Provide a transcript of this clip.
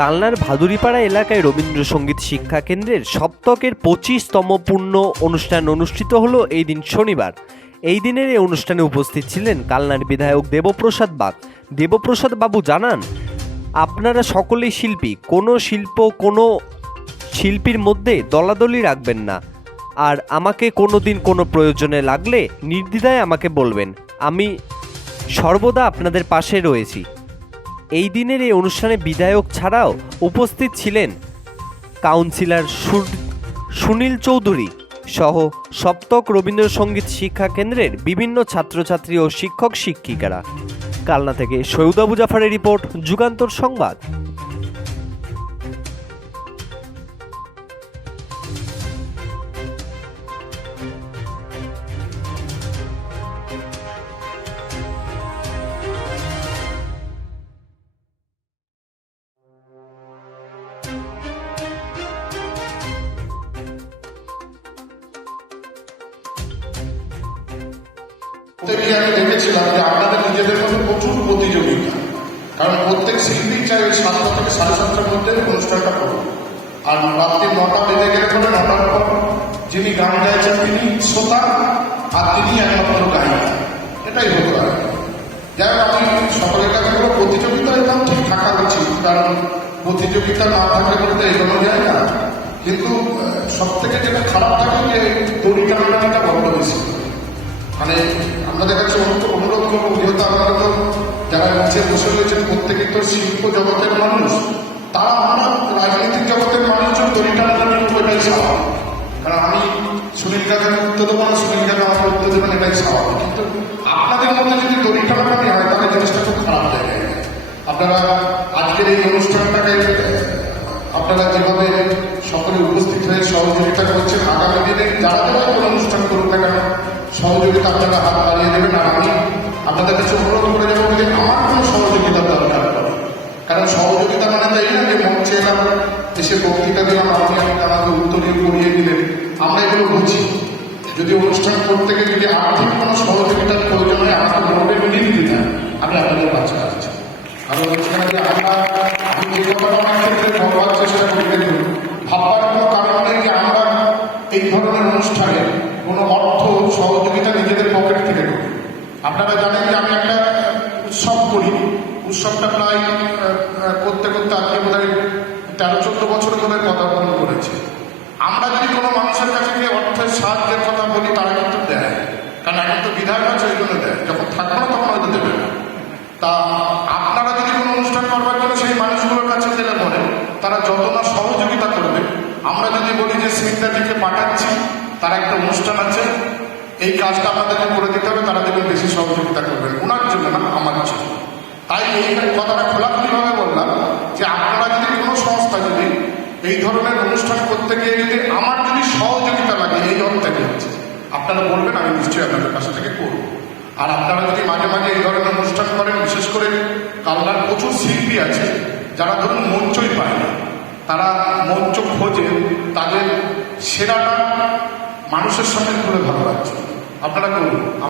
কালনার ভাদুরীপাড়া এলাকায় রবীন্দ্রসঙ্গীত শিক্ষা কেন্দ্রের সপ্তকের 25তম পূর্ণ অনুষ্ঠান অনুষ্ঠিত হলো এই দিন শনিবার। এই দিনের এই অনুষ্ঠানে উপস্থিত ছিলেন কালনার বিধায়ক দেবপ্রসাদ বাগ। দেবপ্রসাদ বাবু জানান, আপনারা সকলেই শিল্পী, কোনো শিল্পীর মধ্যে দলাদলি রাখবেন না, আর আমাকে কোনো দিন কোনো প্রয়োজনে লাগলে নির্দ্বিধায় আমাকে বলবেন, আমি সর্বদা আপনাদের পাশে রয়েছি। এই দিনের এই অনুষ্ঠানে বিধায়ক ছাড়াও উপস্থিত ছিলেন কাউন্সিলর সুনীল চৌধুরী সহ সপ্তক রবীন্দ্রসঙ্গীত শিক্ষা কেন্দ্রের বিভিন্ন ছাত্রছাত্রী ও শিক্ষক শিক্ষিকারা। কালনা থেকে সৈয়দ আবু জাফরের রিপোর্ট, যুগান্তর সংবাদ। আমি দেখেছিলাম যে আপনাদের নিজেদের মধ্যে প্রচুর প্রতিযোগিতা, কারণ প্রত্যেক শিল্পী চাই ওই 7টা থেকে 7:30টার মধ্যে অনুষ্ঠানটা করুন, আর রাত্রি 9টা বেজে গেলে পরে 9টার পর যিনি গান গাইছেন তিনি শ্রোতা আর তিনি একমাত্র গায়ক, এটাই হতে পারে। যাই হোক, আমি সকলের কাছে বলবো প্রতিযোগিতা একদম ঠিক থাকা উচিত, কারণ প্রতিযোগিতা না থাকলে বলতে এগোনো যায় না। কিন্তু সব থেকে যেটা খারাপ থাকে যে দড়ি টানাটানিটা বড্ড বেশি, মানে আমাদের কাছে অনুরোধ করবো, যেহেতু আপনারা তো যারা নিচে বসে রয়েছেন প্রত্যেকেই তো শিল্প জগতের মানুষ, তারা আমরা রাজনৈতিক জগতের মানুষজন দড়ি টানাটানি এটাই স্বাভাবিক। কারণ আমি সুনীল কাকাকে উত্তর দেবো না, সুনীল কাকা আমাকে উত্তর দেবেন, এটাই স্বাভাবিক। কিন্তু আপনাদের মধ্যে যদি দড়ি টানাটানি হয় তাহলে জিনিসটা খুব খারাপ জায়গায়। আপনারা আজকের এই অনুষ্ঠানটাকে আপনারা যেভাবে সকলে উপস্থিত হয়ে সহযোগিতা করছেন, আগামী দিনে যারা যারা কোনো অনুষ্ঠান করুক না কেন সহযোগিতা আপনারা হাত বাড়িয়ে দেবেন। আর আমি আপনাদের কাছে অনুরোধ করে যাবো যে আমার কোনো সহযোগিতার দরকার পড়ে, কারণ সহযোগিতা মানে তাই না যে মঞ্চে এলাম, এসে বক্তৃতা দিলাম, আপনি আমাকে উত্তরীয় করিয়ে দিলেন, আমরা এগুলো বুঝি। যদি অনুষ্ঠান করতে গিয়ে যদি আর্থিক কোনো সহযোগিতার প্রয়োজন হয় আমাকে বলবেন, নির্দ্বিধায় আমি আপনাদের কাছে আসছি। আমি অনুষ্ঠানে যে আমি যে কথাটা আমার ক্ষেত্রে ভাববার চেষ্টা করি, দেখুন ভাববার কোনো কারণ নেই যে আমরা এই ধরনের অনুষ্ঠানে কোনো অর্থ সহযোগিতা নিজেদের পকেট থেকে করি। আপনারা জানেন যে আমি একটা উৎসব করি, উৎসবটা প্রায় করতে করতে আজকে বোধ হয় 13-14 বছর ধরে পদার্পণ করেছে। আমরা যদি কোনো মানুষের কাছে গিয়ে অর্থের সাহায্যের কথা বলি তারা কিন্তু দেয়, কারণ এখন তো বিধায়ক আছে ওই জন্য দেয়, যখন থাকবে না তখন হয়তো দেবে না। তা আপনারা যদি কোনো অনুষ্ঠান করবার জন্য সেই মানুষগুলোর কাছে গেলে পরে তারা যত না সহযোগিতা করবে, আমরা যদি বলি যে স্মিতাদিকে পাঠাচ্ছি, তার একটা অনুষ্ঠান আছে, এই কাজটা আপনাদেরকে করে দিতে হবে, তারা দেখবেন বেশি সহযোগিতা করবেন, ওনার জন্য না আমার জন্য। তাই এই কথাটা খোলাখুলিভাবে বললাম যে আপনারা যদি কোনো সংস্থা যদি এই ধরনের অনুষ্ঠান করতে গিয়ে যদি আমার যদি সহযোগিতা লাগে এই অর্থে হচ্ছে, আপনারা বলবেন, আমি নিশ্চয়ই আপনাদের কাছ থেকে করবো। আর আপনারা যদি মাঝে মাঝে এই ধরনের অনুষ্ঠান করেন, বিশেষ করে কালনার প্রচুর শিল্পী আছে যারা ধরুন মঞ্চই পায় না, তারা মঞ্চ খোঁজে, তাদের সেরাটা মানুষের সামনে তুলে ধরবার জন্য আপনারা করুন।